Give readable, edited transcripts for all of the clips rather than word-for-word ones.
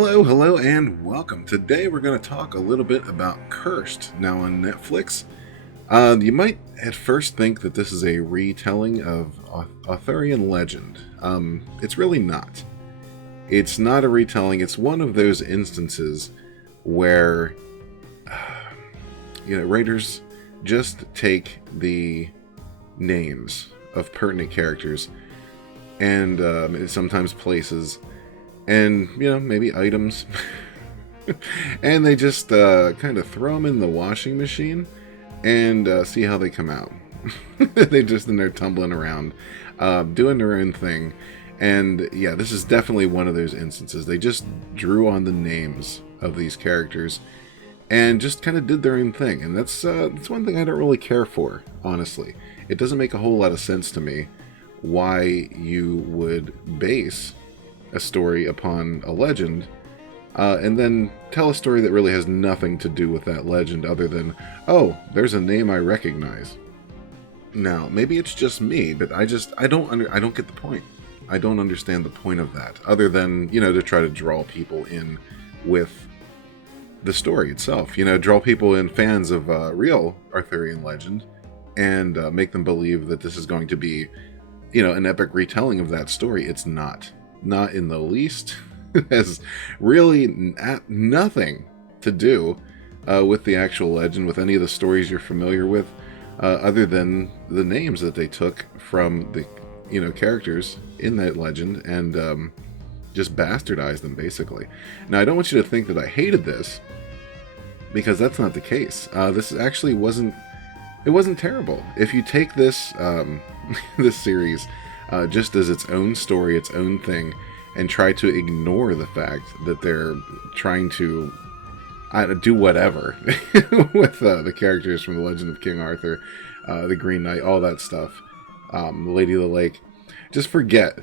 Hello, and welcome. Today we're going to talk a little bit about Cursed, now on Netflix. You might at first think that this is a retelling of Arthurian legend. It's really not. It's not a retelling. It's one of those instances where, writers just take the names of pertinent characters and sometimes places and maybe items and they just kind of throw them in the washing machine and see how they come out. They just in there tumbling around, doing their own thing. And yeah, this is definitely one of those instances. They just drew on the names of these characters and just kind of did their own thing. And that's one thing I don't really care for, honestly. It doesn't make a whole lot of sense to me why you would base a story upon a legend and then tell a story that really has nothing to do with that legend other than, oh, there's a name I recognize. Now, maybe it's just me, but I don't get the point. I don't understand the point of that, other than, to try to draw people in with the story itself. Draw people in, fans of real Arthurian legend, and make them believe that this is going to be, an epic retelling of that story. It's not. Not in the least. It has really nothing to do with the actual legend, with any of the stories you're familiar with, other than the names that they took from the characters in that legend and just bastardized them, basically. Now, I don't want you to think that I hated this, because that's not the case. This actually wasn't terrible. If you take this this series just as its own story, its own thing, and try to ignore the fact that they're trying to do whatever with the characters from the Legend of King Arthur, the Green Knight, all that stuff, the Lady of the Lake. Just forget.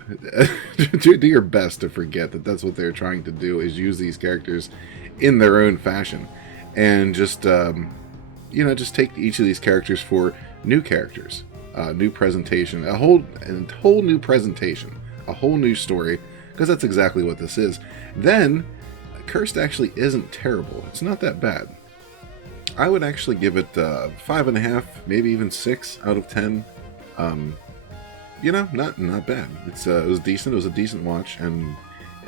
do your best to forget that that's what they're trying to do, is use these characters in their own fashion. And just, just take each of these characters for new characters. New presentation, a whole new presentation, a whole new story, because that's exactly what this is. Then, Cursed actually isn't terrible. It's not that bad. I would actually give it 5.5, maybe even 6 out of 10. Not bad. It was decent. It was a decent watch. And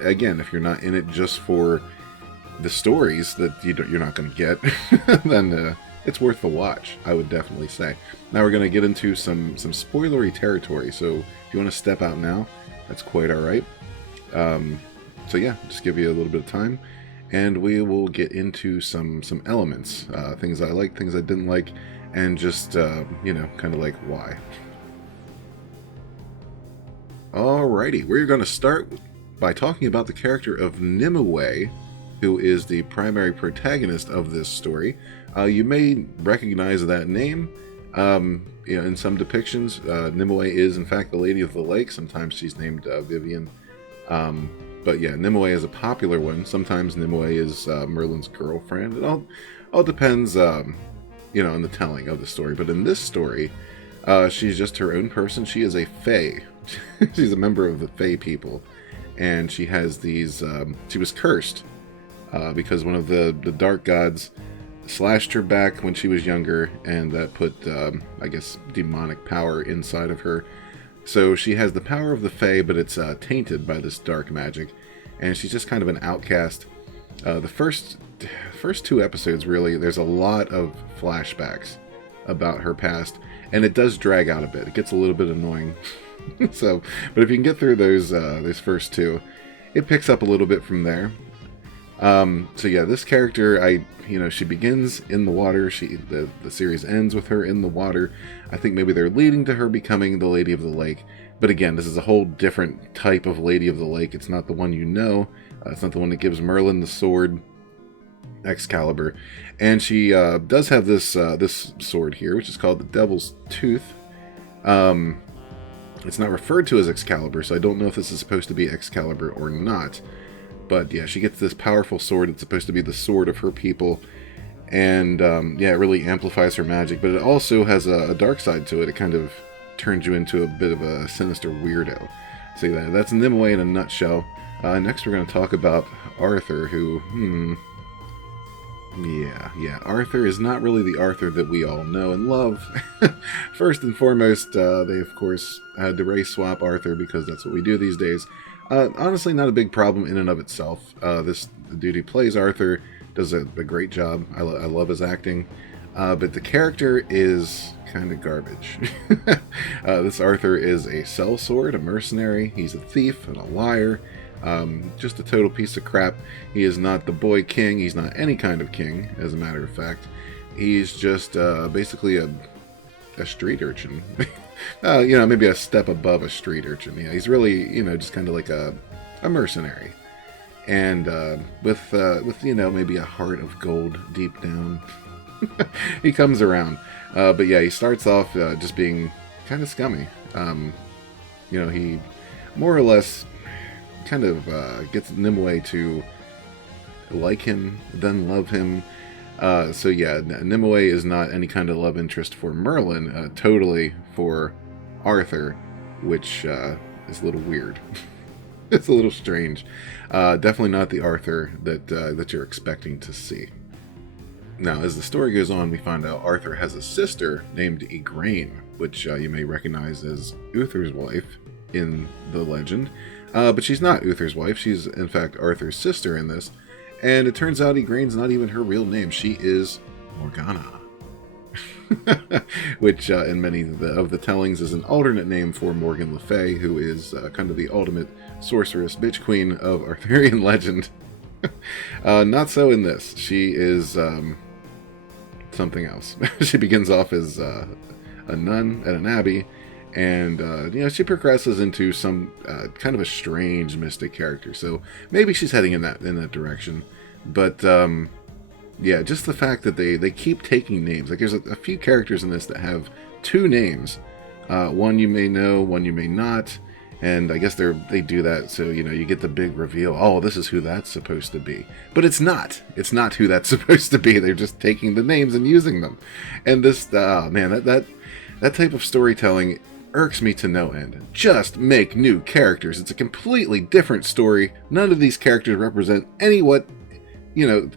again, if you're not in it just for the stories that you're not going to get, then it's worth the watch, I would definitely say. Now we're going to get into some spoilery territory, so if you want to step out now, that's quite alright. So yeah, just give you a little bit of time, and we will get into some elements, things I liked, things I didn't like, and just, kind of like why. Alrighty, we're going to start by talking about the character of Nimoy, who is the primary protagonist of this story. You may recognize that name. In some depictions, Nimoy is in fact the Lady of the Lake. Sometimes she's named Vivian. But yeah, Nimoy is a popular one. Sometimes Nimoy is Merlin's girlfriend. It all depends, on the telling of the story. But in this story, she's just her own person. She is a fae. She's a member of the fae people. And she has these, she was cursed because one of the dark gods slashed her back when she was younger, and that put, demonic power inside of her. So she has the power of the Fae, but it's tainted by this dark magic, and she's just kind of an outcast. The first 2 episodes, really, there's a lot of flashbacks about her past, and it does drag out a bit. It gets a little bit annoying. But if you can get through those first 2, it picks up a little bit from there. This character, she begins in the water. The series ends with her in the water. I think maybe they're leading to her becoming the Lady of the Lake. But again, this is a whole different type of Lady of the Lake. It's not the one it's not the one that gives Merlin the sword, Excalibur. And she does have this sword here, which is called the Devil's Tooth. It's not referred to as Excalibur, so I don't know if this is supposed to be Excalibur or not. But yeah, she gets this powerful sword. It's supposed to be the sword of her people. And it really amplifies her magic. But it also has a dark side to it. It kind of turns you into a bit of a sinister weirdo. So yeah, that's Nimoy in a nutshell. Next we're going to talk about Arthur, who, yeah, Arthur is not really the Arthur that we all know and love. First and foremost, they of course had to race swap Arthur because that's what we do these days. Honestly, not a big problem in and of itself. The dude who plays Arthur does a great job. I love his acting. But the character is kind of garbage. This Arthur is a sellsword, a mercenary. He's a thief and a liar. Just a total piece of crap. He is not the boy king. He's not any kind of king, as a matter of fact. He's just basically a street urchin. Maybe a step above a street urchin. Yeah, he's really, just kind of like a mercenary. And with maybe a heart of gold deep down. He comes around. But yeah, he starts off just being kind of scummy. He more or less kind of gets Nimoy to like him, then love him. So yeah, Nimoy is not any kind of love interest for Merlin, totally for Arthur, which is a little weird. It's a little strange. Definitely not the Arthur that you're expecting to see. Now, as the story goes on, we find out Arthur has a sister named Igraine, which you may recognize as Uther's wife in the legend. But she's not Uther's wife. She's, in fact, Arthur's sister in this. And it turns out Igraine's not even her real name. She is Morgana. Which, in many of the tellings, is an alternate name for Morgan Le Fay, who is kind of the ultimate sorceress bitch queen of Arthurian legend. Not so in this. She is something else. She begins off as a nun at an abbey. And, she progresses into some kind of a strange mystic character. So maybe she's heading in that direction. But, just the fact that they keep taking names. Like, there's a few characters in this that have two names. One you may know, one you may not. And I guess they do that so, you get the big reveal. Oh, this is who that's supposed to be. But it's not. It's not who that's supposed to be. They're just taking the names and using them. And this, that type of storytelling irks me to no end. Just make new characters. It's a completely different story. None of these characters represent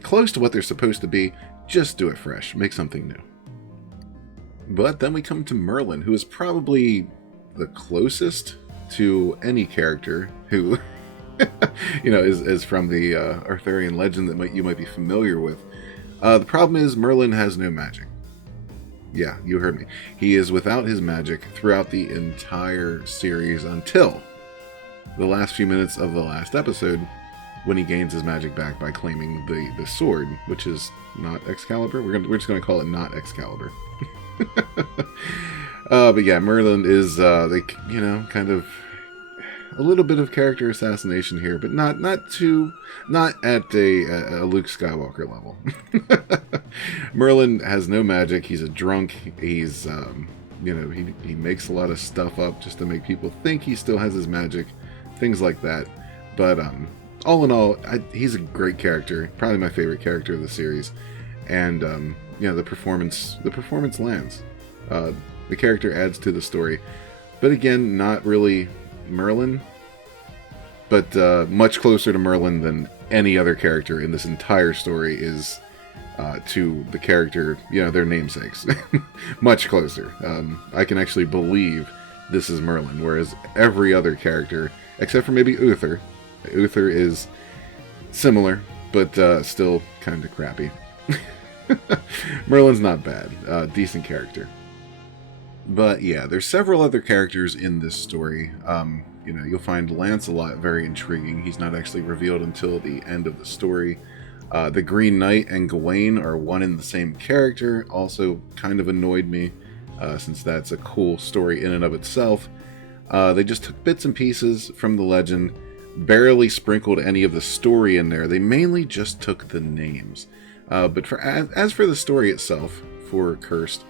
close to what they're supposed to be. Just do it fresh. Make something new. But then we come to Merlin, who is probably the closest to any character who, is from the Arthurian legend that you might be familiar with. The problem is Merlin has no magic. Yeah, you heard me. He is without his magic throughout the entire series until the last few minutes of the last episode, when he gains his magic back by claiming the sword, which is not Excalibur. We're just going to call it not Excalibur. But yeah, Merlin is kind of a little bit of character assassination here, but not at a Luke Skywalker level. Merlin has no magic. He's a drunk. He's he makes a lot of stuff up just to make people think he still has his magic, things like that. But all in all, he's a great character, probably my favorite character of the series, and the performance lands. The character adds to the story, but again, not really Merlin, but much closer to Merlin than any other character in this entire story is to the character, their namesakes. Much closer. I can actually believe this is Merlin, whereas every other character, except for maybe Uther is similar, but still kind of crappy. Merlin's not bad. Decent character. But yeah, there's several other characters in this story. You'll find Lancelot very intriguing. He's not actually revealed until the end of the story. The Green Knight and Gawain are one and the same character. Also kind of annoyed me, since that's a cool story in and of itself. They just took bits and pieces from the legend, barely sprinkled any of the story in there. They mainly just took the names. But as for the story itself, for Cursed,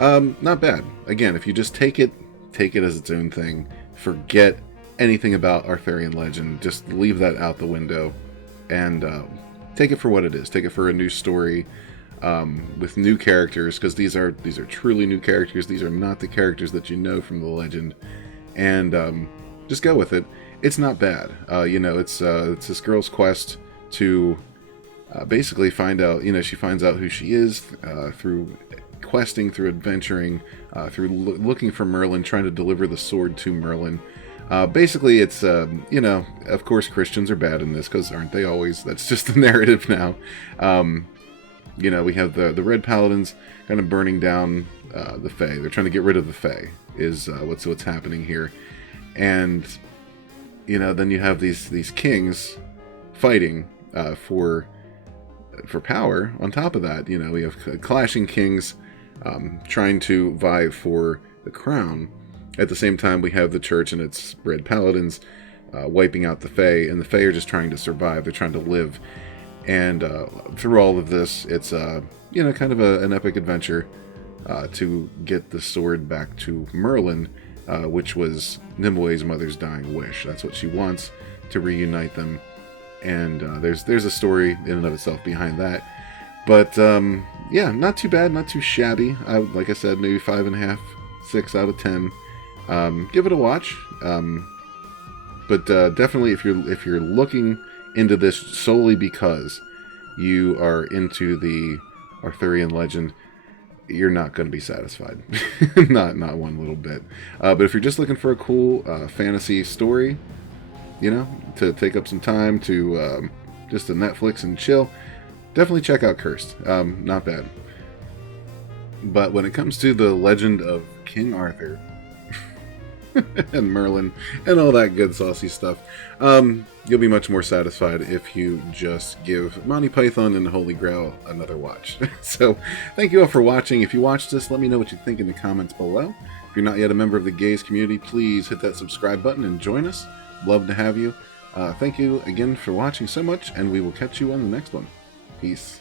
not bad. Again, if you just take it as its own thing, forget anything about Arthurian legend, just leave that out the window, and take it for what it is. Take it for a new story, with new characters, because these are truly new characters. These are not the characters that you know from the legend, and just go with it. it's not bad. It's this girl's quest to basically find out. She finds out who she is through questing, through adventuring, through looking for Merlin, trying to deliver the sword to Merlin. Basically, it's, of course Christians are bad in this, because aren't they always? That's just the narrative now. We have the Red Paladins kind of burning down the Fae. They're trying to get rid of the Fae, is what's happening here. And, then you have these kings fighting for power. On top of that, we have clashing kings trying to vie for the crown. At the same time, we have the church and its Red Paladins wiping out the Fae, and the Fae are just trying to survive. They're trying to live. And through all of this, it's kind of an epic adventure to get the sword back to Merlin, which was Nimoy's mother's dying wish. That's what she wants, to reunite them. And there's a story in and of itself behind that. But not too bad, not too shabby. Like I said, maybe 5.5, 6 out of 10. Give it a watch. But definitely, if you're looking into this solely because you are into the Arthurian legend, you're not going to be satisfied. not one little bit. But if you're just looking for a cool fantasy story, to take up some time to just to Netflix and chill, definitely check out Cursed. Not bad. But when it comes to the legend of King Arthur and Merlin and all that good saucy stuff, you'll be much more satisfied if you just give Monty Python and the Holy Grail another watch. So thank you all for watching. If you watched this, let me know what you think in the comments below. If you're not yet a member of the Gaze community, please hit that subscribe button and join us. Love to have you. Thank you again for watching so much, and we will catch you on the next one. Peace.